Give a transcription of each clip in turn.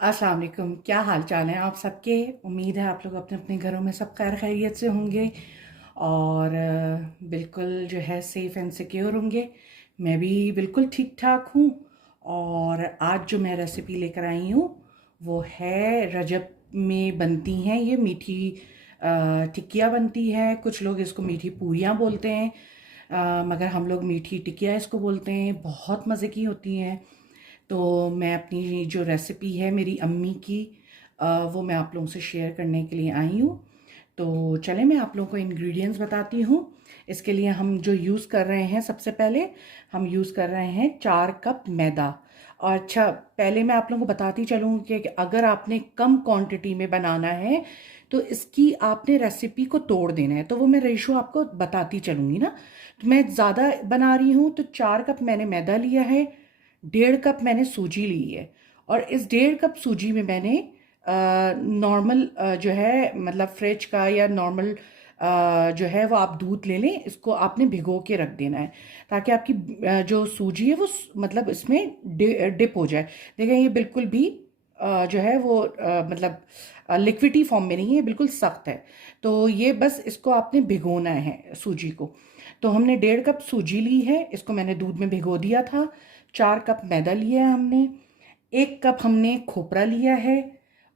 अस्सलाम वालेकुम। क्या हाल चाल है आप सबके। उम्मीद है आप लोग अपने अपने घरों में सब खैर खैरियत से होंगे और बिल्कुल जो है सेफ़ एंड सिक्योर होंगे। मैं भी बिल्कुल ठीक ठाक हूँ। और आज जो मैं रेसिपी लेकर आई हूँ वो है रजब में बनती हैं ये मीठी टिक्कियाँ बनती है। कुछ लोग इसको मीठी पूरियाँ बोलते हैं, मगर हम लोग मीठी टिक्कियाँ इसको बोलते हैं। बहुत मज़े की होती हैं। तो मैं अपनी जो रेसिपी है मेरी अम्मी की, वो मैं आप लोगों से शेयर करने के लिए आई हूँ। तो चलें मैं आप लोगों को इंग्रेडिएंट्स बताती हूँ। इसके लिए हम जो यूज़ कर रहे हैं, सबसे पहले हम यूज़ कर रहे हैं 4 कप मैदा। और अच्छा, पहले मैं आप लोगों को बताती चलूँ कि अगर आपने कम क्वांटिटी में बनाना है तो इसकी आपने रेसिपी को तोड़ देना है। तो वो मैं रेशो आपको बताती चलूँगी ना। तो मैं ज़्यादा बना रही हूँ तो 4 कप मैंने मैदा लिया है, 1.5 कप मैंने सूजी ली है। और इस 1.5 कप सूजी में मैंने नॉर्मल जो है मतलब फ्रिज का या नॉर्मल जो है वो आप दूध ले लें। इसको आपने भिगो के रख देना है ताकि आपकी जो सूजी है वो मतलब इसमें डिप हो जाए। देखें ये बिल्कुल भी जो है वो मतलब लिक्विडी फॉर्म में नहीं है, बिल्कुल सख्त है। तो ये बस इसको आपने भिगोना है सूजी को। तो हमने 1.5 कप सूजी ली है, इसको मैंने दूध में भिगो दिया था। 4 कप मैदा लिया है हमने, 1 कप हमने खोपरा लिया है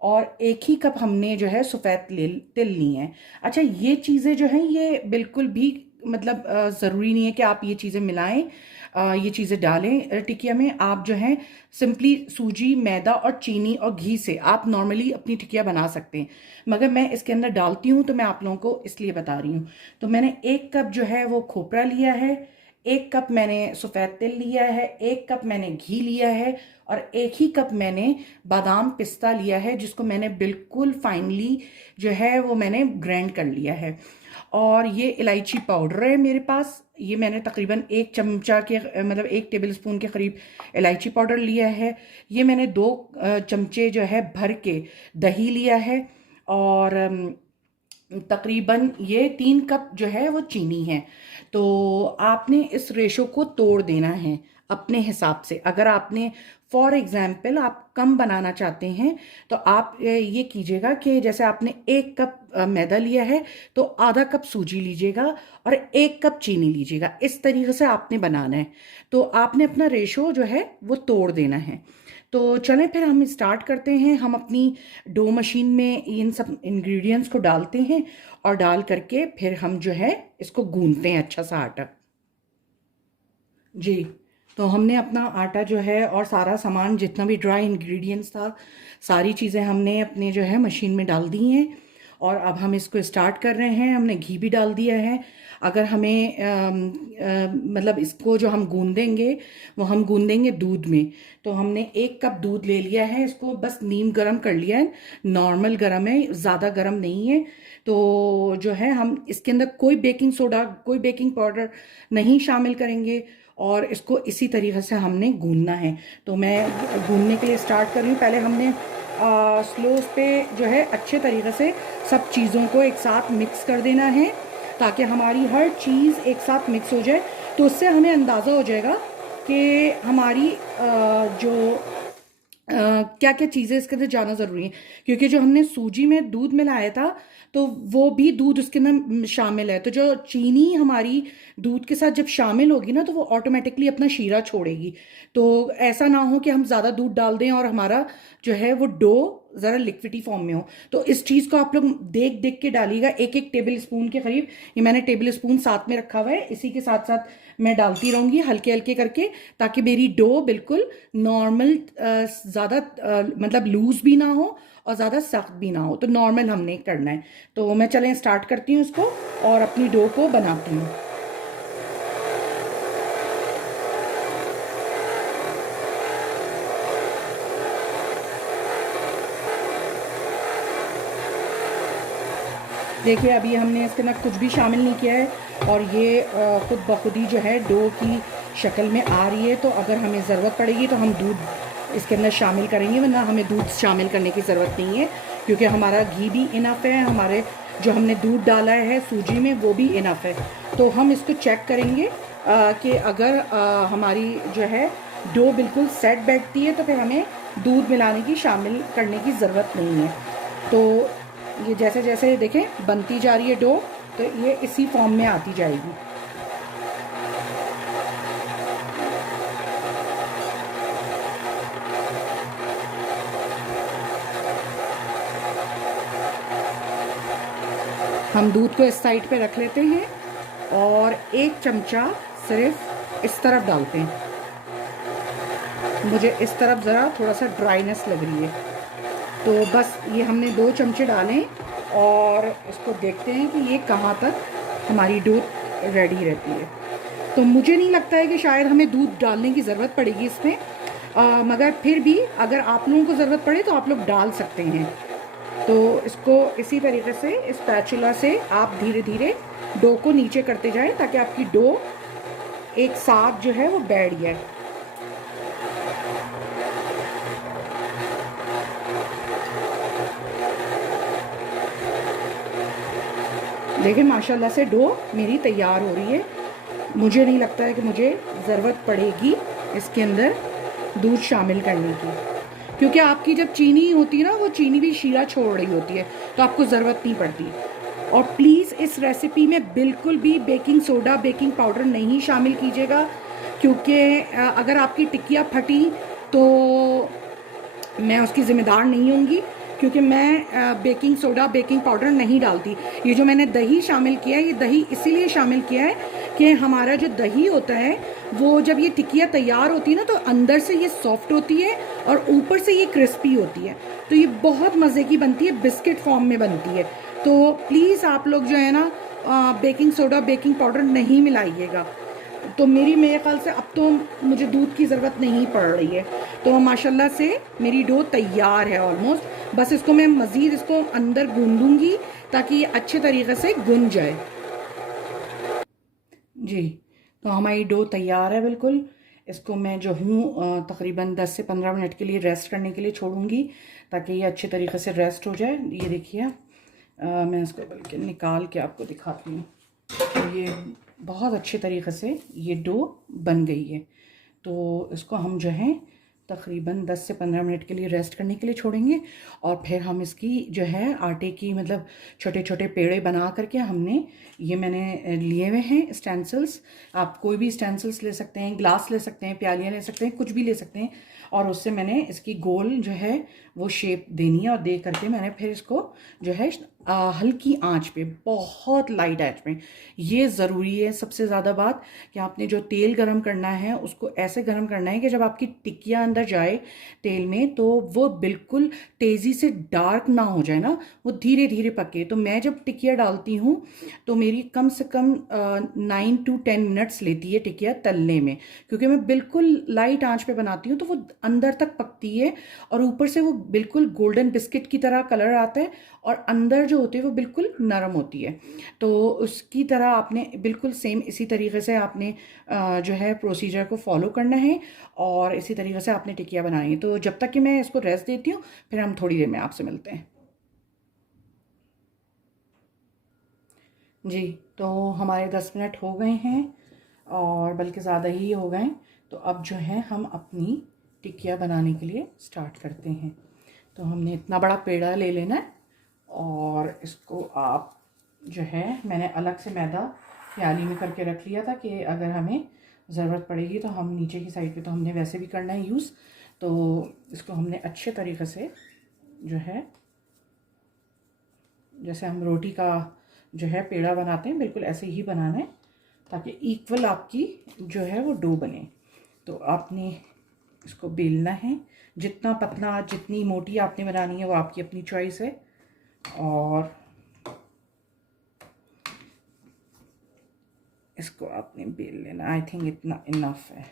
और 1 ही कप हमने जो है सफ़ेद तिल ली है। अच्छा, ये चीज़ें जो हैं ये बिल्कुल भी मतलब ज़रूरी नहीं है कि आप ये चीज़ें मिलाएं, ये चीज़ें डालें टिकिया में। आप जो है सिंपली सूजी, मैदा और चीनी और घी से आप नॉर्मली अपनी टिकिया बना सकते हैं, मगर मैं इसके अंदर डालती हूँ तो मैं आप लोगों को इसलिए बता रही हूँ। तो मैंने 1 कप जो है वो खोपरा लिया है, 1 कप मैंने सफ़ेद तिल लिया है, 1 कप मैंने घी लिया है और 1 ही कप मैंने बादाम पिस्ता लिया है, जिसको मैंने बिल्कुल फाइनली जो है वो मैंने ग्राइंड कर लिया है। और ये इलायची पाउडर है मेरे पास, ये मैंने तकरीबन 1 चमचा के मतलब 1 टेबल स्पून के करीब इलायची पाउडर लिया है। ये मैंने 2 चमचे जो है भर के दही लिया है। और तकरीबन ये 3 कप जो है वो चीनी है। तो आपने इस रेशो को तोड़ देना है अपने हिसाब से। अगर आपने फॉर एग्जाम्पल आप कम बनाना चाहते हैं तो आप ये कीजिएगा कि जैसे आपने 1 कप मैदा लिया है तो आधा कप सूजी लीजिएगा और 1 कप चीनी लीजिएगा। इस तरीके से आपने बनाना है। तो आपने अपना रेशो जो है वो तोड़ देना है। तो चलें फिर हम स्टार्ट करते हैं। हम अपनी डो मशीन में इन सब इंग्रेडिएंट्स को डालते हैं और डाल करके फिर हम जो है इसको गूंथते हैं अच्छा सा आटा। जी, तो हमने अपना आटा जो है और सारा सामान जितना भी ड्राई इंग्रेडिएंट्स था, सारी चीज़ें हमने अपने जो है मशीन में डाल दी हैं। और अब हम इसको स्टार्ट कर रहे हैं। हमने घी भी डाल दिया है। अगर हमें मतलब इसको जो हम गूंदेंगे वो हम गूंदेंगे दूध में। तो हमने 1 कप दूध ले लिया है, इसको बस नीम गरम कर लिया है, नॉर्मल गरम है, ज़्यादा गरम नहीं है। तो जो है हम इसके अंदर कोई बेकिंग सोडा, कोई बेकिंग पाउडर नहीं शामिल करेंगे और इसको इसी तरीके से हमने गूंदना है। तो मैं गूंदने के लिए स्टार्ट कर रही हूँ। पहले हमने स्लो पे जो है अच्छे तरीके से सब चीज़ों को एक साथ मिक्स कर देना है ताकि हमारी हर चीज़ एक साथ मिक्स हो जाए। तो उससे हमें अंदाज़ा हो जाएगा कि हमारी जो क्या क्या चीज़ें इसके अंदर जाना ज़रूरी है। क्योंकि जो हमने सूजी में दूध मिलाया था तो वो भी दूध उसके अंदर शामिल है। तो जो चीनी हमारी दूध के साथ जब शामिल होगी ना तो वो ऑटोमेटिकली अपना शीरा छोड़ेगी। तो ऐसा ना हो कि हम ज़्यादा दूध डाल दें और हमारा जो है वो डो ज़रा लिक्विडी फॉर्म में हो। तो इस चीज़ को आप लोग देख देख के डालिएगा। 1 1 टेबल स्पून के करीब, ये मैंने टेबल स्पून साथ में रखा हुआ है, इसी के साथ साथ मैं डालती रहूँगी हल्के हल्के करके, ताकि मेरी डो बिल्कुल नॉर्मल, ज़्यादा मतलब लूज़ भी ना हो और ज़्यादा सख्त भी ना हो। तो नॉर्मल हमने करना है। तो मैं चलें स्टार्ट करती हूँ इसको और अपनी डो को बनाती हूँ। देखिए अभी हमने इसके अंदर कुछ भी शामिल नहीं किया है और ये खुद ब खुद ही जो है डो की शक्ल में आ रही है। तो अगर हमें ज़रूरत पड़ेगी तो हम दूध इसके अंदर शामिल करेंगे, वरना हमें दूध शामिल करने की ज़रूरत नहीं है क्योंकि हमारा घी भी इनफ है, हमारे जो हमने दूध डाला है सूजी में वो भी इनफ है। तो हम इसको चेक करेंगे कि अगर हमारी जो है डो बिल्कुल सेट बैठती है तो फिर हमें दूध मिलाने की, शामिल करने की ज़रूरत नहीं है। तो ये जैसे जैसे देखें बनती जा रही है डो, तो ये इसी फॉर्म में आती जाएगी। हम दूध को इस साइड पे रख लेते हैं और 1 चमचा सिर्फ इस तरफ डालते हैं। मुझे इस तरफ ज़रा थोड़ा सा ड्राइनेस लग रही है, तो बस ये हमने 2 चमचे डालें और इसको देखते हैं कि ये कहाँ तक हमारी दूध रेडी रहती है। तो मुझे नहीं लगता है कि शायद हमें दूध डालने की ज़रूरत पड़ेगी इसमें, मगर फिर भी अगर आप लोगों को ज़रूरत पड़े तो आप लोग डाल सकते हैं। तो इसको इसी तरीके से इस स्पैचुला से आप धीरे धीरे डो को नीचे करते जाएं ताकि आपकी डो एक साथ जो है वो बैठ जाए। देखिए माशाल्लाह से डो मेरी तैयार हो रही है। मुझे नहीं लगता है कि मुझे ज़रूरत पड़ेगी इसके अंदर दूध शामिल करने की, क्योंकि आपकी जब चीनी होती है ना, वो चीनी भी शीरा छोड़ रही होती है, तो आपको ज़रूरत नहीं पड़ती। और प्लीज़ इस रेसिपी में बिल्कुल भी बेकिंग सोडा, बेकिंग पाउडर नहीं शामिल कीजिएगा, क्योंकि अगर आपकी टिक्कियाँ फटी तो मैं उसकी ज़िम्मेदार नहीं होंगी, क्योंकि मैं बेकिंग सोडा, बेकिंग पाउडर नहीं डालती। ये जो मैंने दही शामिल किया है, ये दही इसीलिए शामिल किया है कि हमारा जो दही होता है वो जब ये टिक्कियाँ तैयार होती है ना, तो अंदर से ये सॉफ्ट होती है और ऊपर से ये क्रिस्पी होती है, तो ये बहुत मज़े की बनती है, बिस्किट फॉर्म में बनती है। तो प्लीज़ आप लोग जो है ना बेकिंग सोडा, बेकिंग पाउडर नहीं मिलाइएगा। तो मेरे ख्याल से अब तो मुझे दूध की ज़रूरत नहीं पड़ रही है। तो माशाल्लाह से मेरी डो तैयार है ऑलमोस्ट। बस इसको मैं मज़ीद इसको अंदर गूंदूंगी ताकि ये अच्छे तरीके से गूंद जाए। जी, तो हमारी डो तैयार है बिल्कुल। इसको मैं जो हूँ तकरीबन 10 से 15 मिनट के लिए रेस्ट करने के लिए छोड़ूंगी ताकि ये अच्छे तरीके से रेस्ट हो जाए। ये देखिए मैं इसको बल्कि निकाल के आपको दिखाती हूँ। तो ये बहुत अच्छे तरीके से ये डो बन गई है। तो इसको हम जो है तकरीबन 10 से 15 मिनट के लिए रेस्ट करने के लिए छोड़ेंगे और फिर हम इसकी जो है आटे की मतलब छोटे छोटे पेड़े बना करके हमने ये मैंने लिए हुए हैं स्टेंसिल्स। आप कोई भी स्टेंसिल्स ले सकते हैं, ग्लास ले सकते हैं, प्यालियाँ ले सकते हैं, कुछ भी ले सकते हैं। और उससे मैंने इसकी गोल जो है वो शेप देनी है और दे करके मैंने फिर इसको जो है हल्की आंच पे, बहुत लाइट आंच पे, ये ज़रूरी है सबसे ज़्यादा बात कि आपने जो तेल गरम करना है उसको ऐसे गरम करना है कि जब आपकी टिक्कियाँ अंदर जाए तेल में तो वो बिल्कुल तेज़ी से डार्क ना हो जाए ना, वो धीरे धीरे पके। तो मैं जब टिक्कियाँ डालती हूँ तो मेरी कम से कम 9 to 10 मिनट्स लेती है टिक्कियाँ तलने में, क्योंकि मैं बिल्कुल लाइट आंच पे बनाती हूँ तो वो अंदर तक पकती है और ऊपर से वो बिल्कुल गोल्डन बिस्किट की तरह कलर आता है और अंदर जो होती है वो बिल्कुल नरम होती है। तो उसकी तरह आपने बिल्कुल सेम इसी तरीके से आपने जो है प्रोसीजर को फॉलो करना है और इसी तरीके से आपने टिक्कियाँ बनानी है। तो जब तक कि मैं इसको रेस्ट देती हूँ फिर हम थोड़ी देर में आपसे मिलते हैं। जी, तो हमारे 10 मिनट हो गए हैं और बल्कि ज़्यादा ही हो गए। तो अब जो है हम अपनी टिक्कियाँ बनाने के लिए स्टार्ट करते हैं। तो हमने इतना बड़ा पेड़ा ले लेना है और इसको आप जो है मैंने अलग से मैदा प्याली में करके रख लिया था कि अगर हमें ज़रूरत पड़ेगी तो हम नीचे की साइड पे तो हमने वैसे भी करना है यूज़। तो इसको हमने अच्छे तरीके से जो है जैसे हम रोटी का जो है पेड़ा बनाते हैं बिल्कुल ऐसे ही बनाना है ताकि इक्वल आपकी जो है वो डो बने। तो आपने इसको बेलना है, जितना पतला जितनी मोटी आपने बनानी है वो आपकी अपनी चॉइस है। और इसको आपने बेल लेना, आई थिंक इतना इनफ है।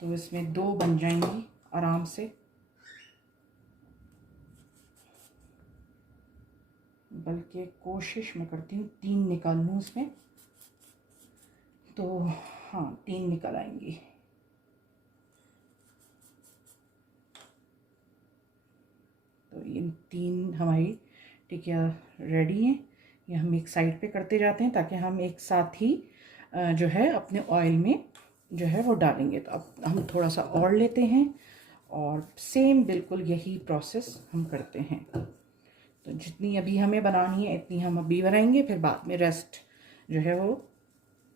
तो इसमें 2 बन जाएंगी आराम से, बल्कि कोशिश मैं करती हूँ 3 निकाल लूँ इसमें। तो हाँ 3 निकल आएंगी। तो ये 3 हमारी टिक्कियाँ रेडी हैं। ये हम एक साइड पे करते जाते हैं ताकि हम एक साथ ही जो है अपने ऑयल में जो है वो डालेंगे। तो अब हम थोड़ा सा और लेते हैं और सेम बिल्कुल यही प्रोसेस हम करते हैं। तो जितनी अभी हमें बनानी है इतनी हम अभी बनाएंगे, फिर बाद में रेस्ट जो है वो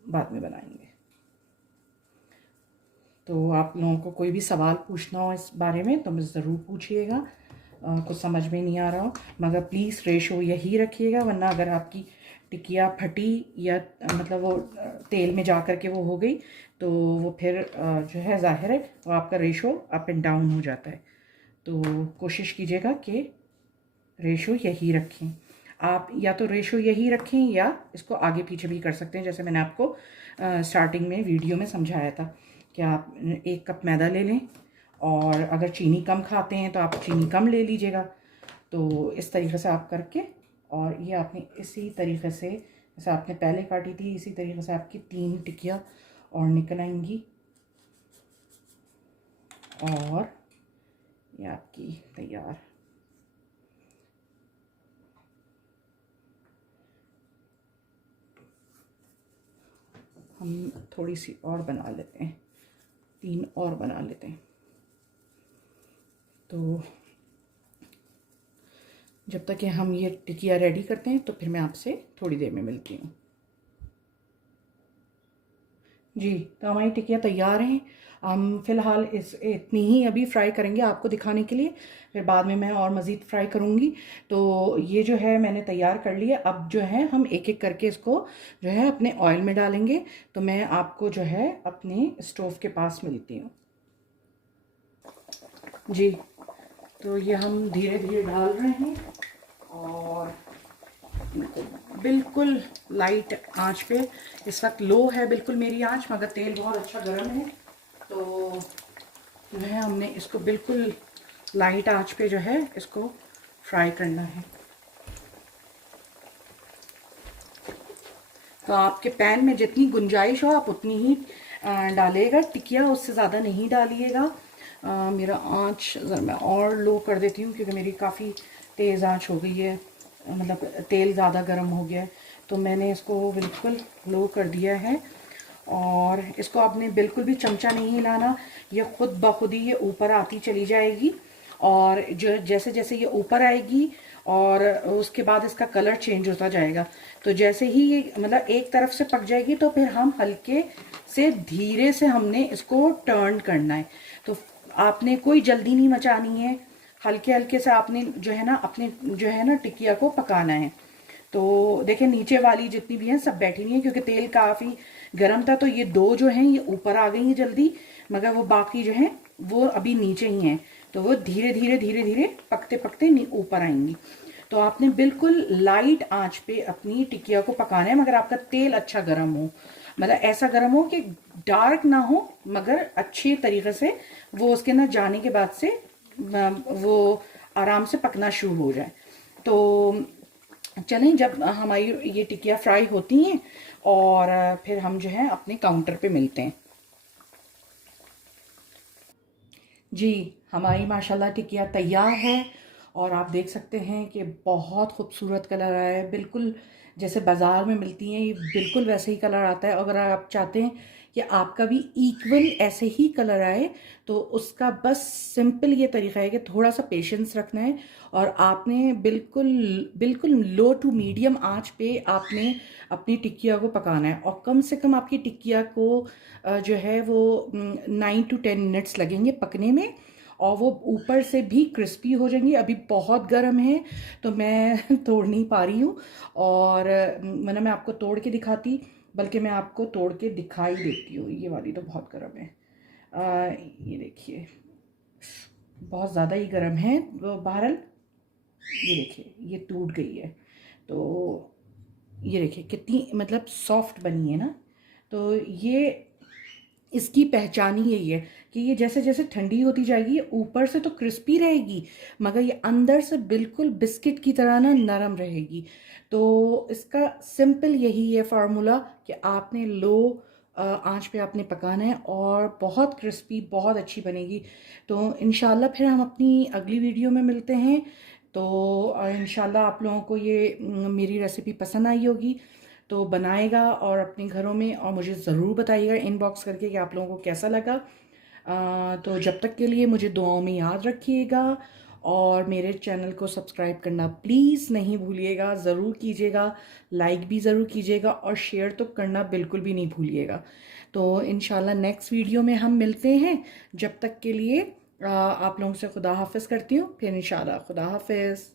बाद में बनाएंगे। तो आप लोगों को कोई भी सवाल पूछना हो इस बारे में तो मुझे ज़रूर पूछिएगा। कुछ समझ में नहीं आ रहा हो, मगर प्लीज़ रेशो यही रखिएगा, वरना अगर आपकी टिकिया फटी या मतलब वो तेल में जा कर के वो हो गई तो वो फिर जो है ज़ाहिर है वो आपका रेशो अप एंड डाउन हो जाता है। तो कोशिश कीजिएगा कि रेशो यही रखें। आप या तो रेशो यही रखें या इसको आगे पीछे भी कर सकते हैं, जैसे मैंने आपको स्टार्टिंग में वीडियो में समझाया था कि आप 1 कप मैदा ले लें, और अगर चीनी कम खाते हैं तो आप चीनी कम ले लीजिएगा। तो इस तरीके से आप करके, और ये आपने इसी तरीके से जैसे आपने पहले काटी थी इसी तरीके से आपकी 3 टिकिया और निकल आएंगी, और ये आपकी तैयार। हम थोड़ी सी और बना लेते हैं, 3 और बना लेते हैं। तो जब तक कि हम ये टिकिया रेडी करते हैं तो फिर मैं आपसे थोड़ी देर में मिलती हूँ। जी, तो हमारी टिकिया तैयार हैं। हम फ़िलहाल इतनी ही अभी फ्राई करेंगे आपको दिखाने के लिए, फिर बाद में मैं और मज़ीद फ्राई करूँगी। तो ये जो है मैंने तैयार कर लिया। अब जो है हम एक एक करके इसको जो है अपने ऑयल में डालेंगे। तो मैं आपको जो है अपने स्टोव के पास मिलती हूँ। जी, तो ये हम धीरे धीरे डाल रहे हैं, और बिल्कुल लाइट आंच पे। इस वक्त लो है बिल्कुल मेरी आंच, मगर तेल बहुत अच्छा गर्म है। तो जो है हमने इसको बिल्कुल लाइट आंच पे जो है इसको फ्राई करना है। तो आपके पैन में जितनी गुंजाइश हो आप उतनी ही डालिएगा टिकिया, उससे ज़्यादा नहीं डालिएगा। मेरा आंच ज़रा मैं और लो कर देती हूँ क्योंकि मेरी काफ़ी तेज़ आंच हो गई है, मतलब तेल ज़्यादा गर्म हो गया है। तो मैंने इसको बिल्कुल लो कर दिया है, और इसको आपने बिल्कुल भी चमचा नहीं हिलाना, ये खुद ब खुद ही ये ऊपर आती चली जाएगी। और जो जैसे जैसे ये ऊपर आएगी और उसके बाद इसका कलर चेंज होता जाएगा। तो जैसे ही ये मतलब एक तरफ से पक जाएगी तो फिर हम हल्के से धीरे से हमने इसको टर्न करना है। तो आपने कोई जल्दी नहीं मचानी है, हल्के हल्के से आपने जो है ना अपने जो है ना टिकिया को पकाना है। तो देखिए नीचे वाली जितनी भी हैं सब बैठी हुई हैं क्योंकि तेल काफ़ी गर्म था। तो ये 2 जो हैं ये ऊपर आ गई हैं जल्दी, मगर वो बाकी जो हैं वो अभी नीचे ही हैं। तो वो धीरे धीरे धीरे धीरे पकते पकते ऊपर आएंगी। तो आपने बिल्कुल लाइट आंच पे अपनी टिकिया को पकाना है, मगर आपका तेल अच्छा गर्म हो, मतलब ऐसा गर्म हो कि डार्क ना हो, मगर अच्छे तरीके से वो उसके ना जाने के बाद से वो आराम से पकना शुरू हो जाए। तो चलें, जब हमारी ये टिकिया फ्राई होती हैं और फिर हम जो है अपने काउंटर पे मिलते हैं। जी, हमारी माशाल्लाह टिकिया तैयार है, और आप देख सकते हैं कि बहुत खूबसूरत कलर आया है, बिल्कुल जैसे बाज़ार में मिलती हैं ये बिल्कुल वैसे ही कलर आता है। अगर आप चाहते हैं कि आपका भी इक्वल ऐसे ही कलर आए तो उसका बस सिंपल ये तरीका है कि थोड़ा सा पेशेंस रखना है, और आपने बिल्कुल बिल्कुल लो टू मीडियम आंच पे आपने अपनी टिक्किया को पकाना है। और कम से कम आपकी टिक्किया को जो है वो 9 to 10 मिनट्स लगेंगे पकने में, और वो ऊपर से भी क्रिस्पी हो जाएंगी। अभी बहुत गर्म है तो मैं तोड़ नहीं पा रही हूँ, और मैं आपको तोड़ के दिखाती, बल्कि मैं आपको तोड़ के दिखाई देती हूँ। ये वाली तो बहुत गर्म है। ये देखिए बहुत ज़्यादा ही गर्म है बहरहाल। ये देखिए ये टूट गई है। तो ये देखिए कितनी मतलब सॉफ्ट बनी है ना। तो ये इसकी पहचान ही यही है कि ये जैसे जैसे ठंडी होती जाएगी ये ऊपर से तो क्रिस्पी रहेगी, मगर ये अंदर से बिल्कुल बिस्किट की तरह ना नरम रहेगी। तो इसका सिंपल यही है फार्मूला कि आपने लो आंच पे आपने पकाना है, और बहुत क्रिस्पी बहुत अच्छी बनेगी। तो इंशाल्लाह फिर हम अपनी अगली वीडियो में मिलते हैं। तो इंशाल्लाह आप लोगों को ये मेरी रेसिपी पसंद आई होगी, तो बनाएगा और अपने घरों में, और मुझे ज़रूर बताइएगा इनबॉक्स करके कि आप लोगों को कैसा लगा। तो जब तक के लिए मुझे दुआओं में याद रखिएगा, और मेरे चैनल को सब्सक्राइब करना प्लीज़ नहीं भूलिएगा, ज़रूर कीजिएगा, लाइक भी ज़रूर कीजिएगा और शेयर तो करना बिल्कुल भी नहीं भूलिएगा। तो इंशाल्लाह नेक्स्ट वीडियो में हम मिलते हैं। जब तक के लिए आप लोगों से खुदा हाफ़िज़ करती हूँ, फिर इंशाल्लाह खुदा हाफ़िज़।